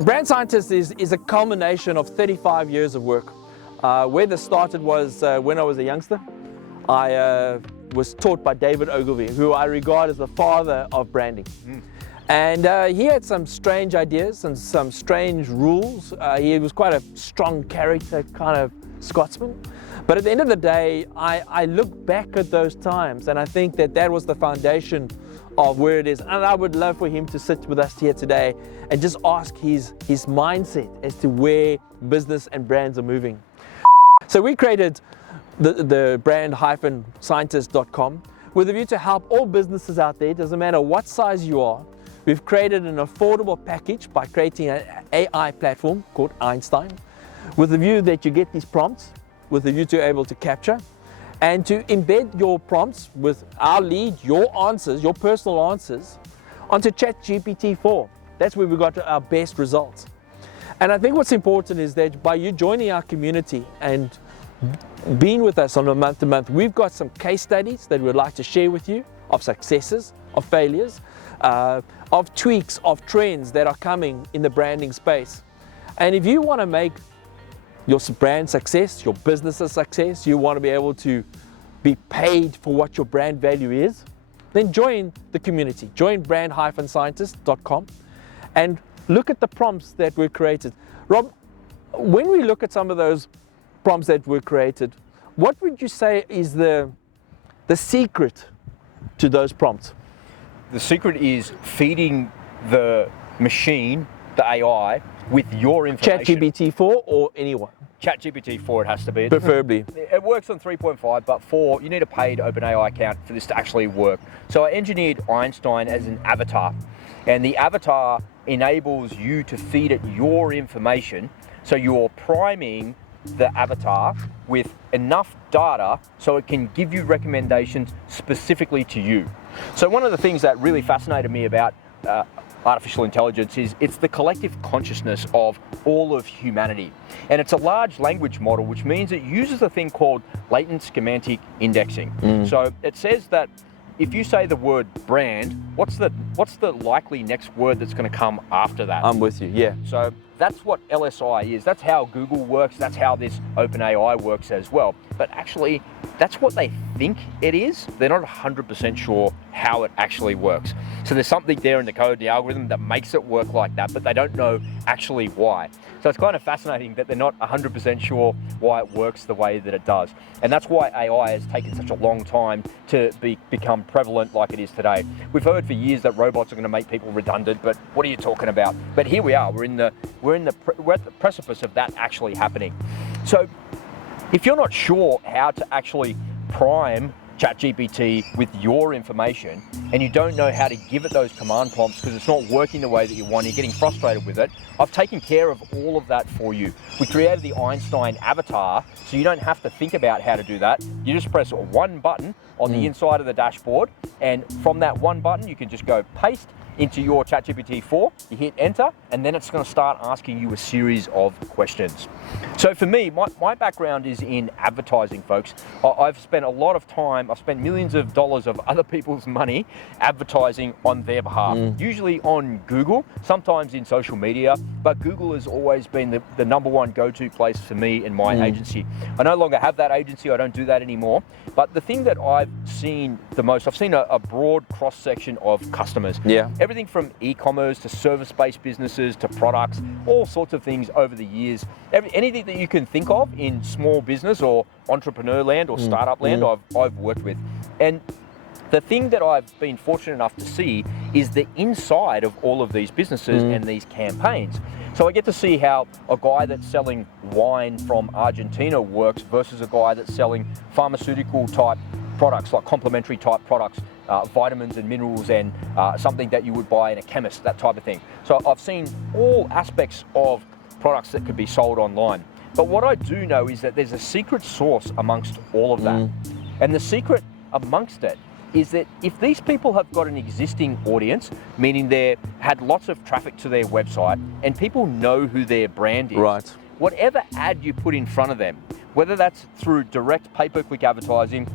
Brand Scientist is a culmination of 35 years of work. Where this started was when I was a youngster. I was taught by David Ogilvy, who I regard as the father of branding. And he had some strange ideas and some strange rules. He was quite a strong character kind of Scotsman. But at the end of the day, I look back at those times and I think that that was the foundation of where it is. And I would love for him to sit with us here today and just ask his mindset as to where business and brands are moving. So we created the brand-scientist.com with a view to help all businesses out there, doesn't matter what size you are. We've created an affordable package by creating an AI platform called Ainstein, with the view that you get these prompts, with the view to be able to capture, and to embed your prompts with our lead, your answers, your personal answers, onto ChatGPT-4. That's where we got our best results. And I think what's important is that by you joining our community and being with us on a month-to-month, we've got some case studies that we'd like to share with you of successes, of failures, of tweaks, of trends that are coming in the branding space. And if you want to make your brand success, your business a success, you want to be able to be paid for what your brand value is, then join the community. Join brand-scientist.com and look at the prompts that were created. Rob, when we look at some of those prompts that were created, what would you say is the secret to those prompts? The secret is feeding the machine, the AI, with your information. ChatGPT-4 or anyone? ChatGPT-4 it has to be. Preferably. It works on 3.5, but 4, you need a paid OpenAI account for this to actually work. So I engineered Einstein as an avatar, and the avatar enables you to feed it your information, so you're priming the avatar with enough data so it can give you recommendations specifically to you. So one of the things that really fascinated me about artificial intelligence is it's the collective consciousness of all of humanity. And it's a large language model, which means it uses a thing called latent semantic indexing. So it says that if you say the word brand, what's the likely next word that's going to come after that? I'm with you, yeah. So that's what LSI is. That's how Google works. That's how this OpenAI works as well. But actually, that's what they think it is. They're not 100% sure how it actually works. So there's something there in the code, the algorithm, that makes it work like that, but they don't know actually why. So it's kind of fascinating that they're not 100% sure why it works the way that it does. And that's why AI has taken such a long time to become prevalent like it is today. We've heard for years that robots are going to make people redundant, but what are you talking about? But here we are. We're at the precipice of that actually happening. So if you're not sure how to actually prime ChatGPT with your information, and you don't know how to give it those command prompts because it's not working the way that you want, you're getting frustrated with it, I've taken care of all of that for you. We created the Einstein avatar, so you don't have to think about how to do that. You just press one button on the inside of the dashboard, and from that one button, you can just go paste into your ChatGPT-4, you hit enter, and then it's going to start asking you a series of questions. So for me, my background is in advertising, folks. I've spent a lot of time, I've spent millions of dollars of other people's money advertising on their behalf, usually on Google, sometimes in social media, but Google has always been the number one go-to place for me and my agency. I no longer have that agency, I don't do that anymore, but the thing that I've seen the most, I've seen a broad cross-section of customers. Yeah. Everything from e-commerce to service-based businesses to products, all sorts of things over the years. Anything that you can think of in small business or entrepreneur land or startup land, I've worked with. And the thing that I've been fortunate enough to see is the inside of all of these businesses and these campaigns. So I get to see how a guy that's selling wine from Argentina works versus a guy that's selling pharmaceutical type products, like complementary type products, vitamins and minerals, and something that you would buy in a chemist, that type of thing. So I've seen all aspects of products that could be sold online. But what I do know is that there's a secret sauce amongst all of that. And the secret amongst it is that if these people have got an existing audience, meaning they had lots of traffic to their website and people know who their brand is, Right. whatever ad you put in front of them, whether that's through direct pay-per-click advertising,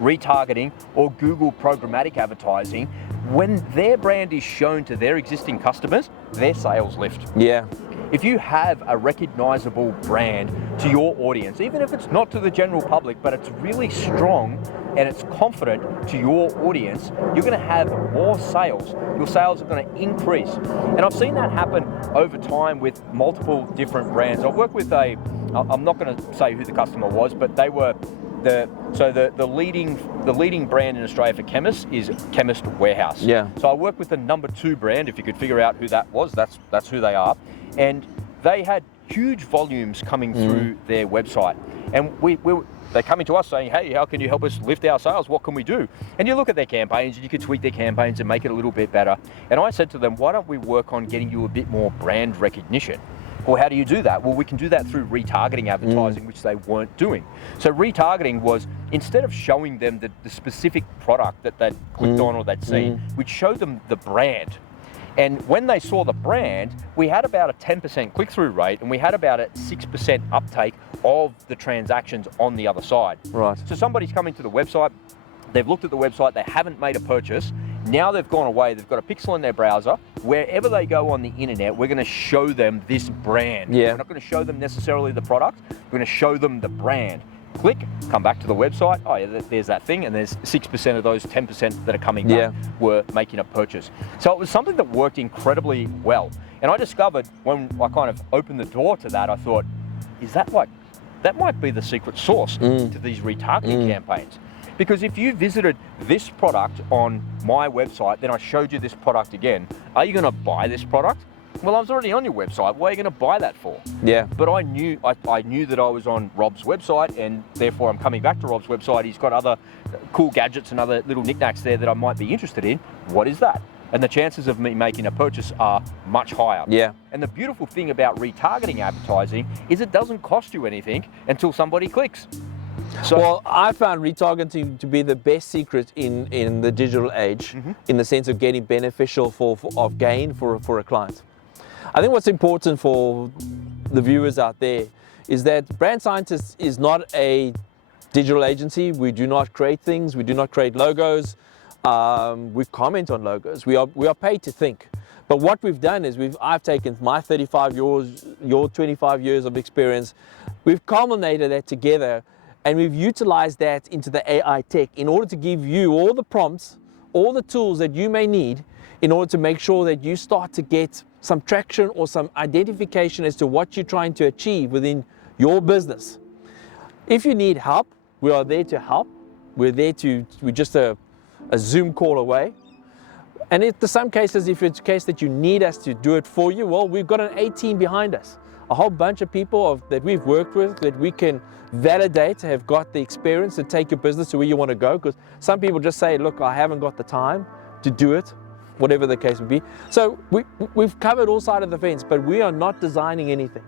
retargeting, or Google programmatic advertising, when their brand is shown to their existing customers, their sales lift. Yeah. If you have a recognizable brand to your audience, even if it's not to the general public, but it's really strong and it's confident to your audience, you're going to have more sales. Your sales are going to increase. And I've seen that happen over time with multiple different brands. I've worked with I'm not going to say who the customer was, but they were the leading brand in Australia for chemists is Chemist Warehouse. Yeah. So I worked with the number 2 brand. If you could figure out who that was, that's who they are. And they had huge volumes coming through their website. And they're coming to us saying, hey, how can you help us lift our sales? What can we do? And you look at their campaigns and you can tweak their campaigns and make it a little bit better. And I said to them, why don't we work on getting you a bit more brand recognition? Well, how do you do that? Well, we can do that through retargeting advertising, which they weren't doing. So retargeting was, instead of showing them the specific product that they'd clicked on or they'd seen, we'd show them the brand. And when they saw the brand, we had about a 10% click-through rate, and we had about a 6% uptake of the transactions on the other side. Right. So somebody's coming to the website, they've looked at the website, they haven't made a purchase. Now they've gone away, they've got a pixel in their browser. Wherever they go on the internet, we're going to show them this brand. Yeah. We're not going to show them necessarily the product, we're going to show them the brand. Click, come back to the website, oh yeah, there's that thing, and there's 6% of those 10% that are coming back were making a purchase. So it was something that worked incredibly well. And I discovered when I kind of opened the door to that, I thought, that might be the secret sauce to these retargeting campaigns. Because if you visited this product on my website, then I showed you this product again, are you going to buy this product? Well, I was already on your website. What are you going to buy that for? Yeah. But I knew that I was on Rob's website, and therefore I'm coming back to Rob's website. He's got other cool gadgets and other little knickknacks there that I might be interested in. What is that? And the chances of me making a purchase are much higher. Yeah. And the beautiful thing about retargeting advertising is it doesn't cost you anything until somebody clicks. So, well, I found retargeting to be the best secret in the digital age, in the sense of getting beneficial of gain for a client. I think what's important for the viewers out there is that Brand Scientists is not a digital agency. We do not create things. We do not create logos. We comment on logos. We are paid to think. But what we've done is I've taken my 35 years, your 25 years of experience. We've culminated that together, and we've utilized that into the AI tech in order to give you all the prompts, all the tools that you may need in order to make sure that you start to get some traction or some identification as to what you're trying to achieve within your business. If you need help, we are there to help. We're just a Zoom call away. And in some cases, if it's a case that you need us to do it for you, well, we've got an A team behind us. A whole bunch of people that we've worked with that we can validate have got the experience to take your business to where you want to go. Because some people just say, look, I haven't got the time to do it, whatever the case would be. So we've covered all sides of the fence, but we are not designing anything.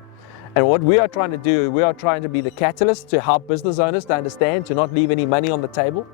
And what we are trying to do, we are trying to be the catalyst to help business owners to understand, to not leave any money on the table,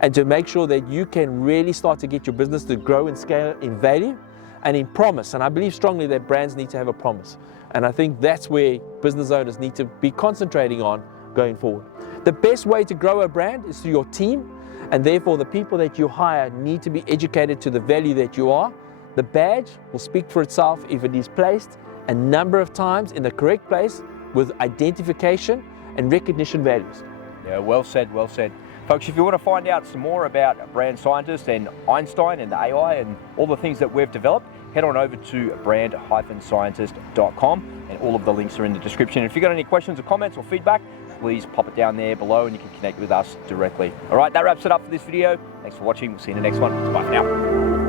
and to make sure that you can really start to get your business to grow and scale in value and in promise. And I believe strongly that brands need to have a promise. And I think that's where business owners need to be concentrating on going forward. The best way to grow a brand is through your team, and therefore the people that you hire need to be educated to the value that you are. The badge will speak for itself if it is placed a number of times in the correct place with identification and recognition values. Yeah, well said, well said. Folks, if you want to find out some more about Brand Scientist and Einstein and the AI and all the things that we've developed, head on over to brand-scientist.com, and all of the links are in the description. If you've got any questions or comments or feedback, please pop it down there below and you can connect with us directly. All right, that wraps it up for this video. Thanks for watching. We'll see you in the next one. Bye for now.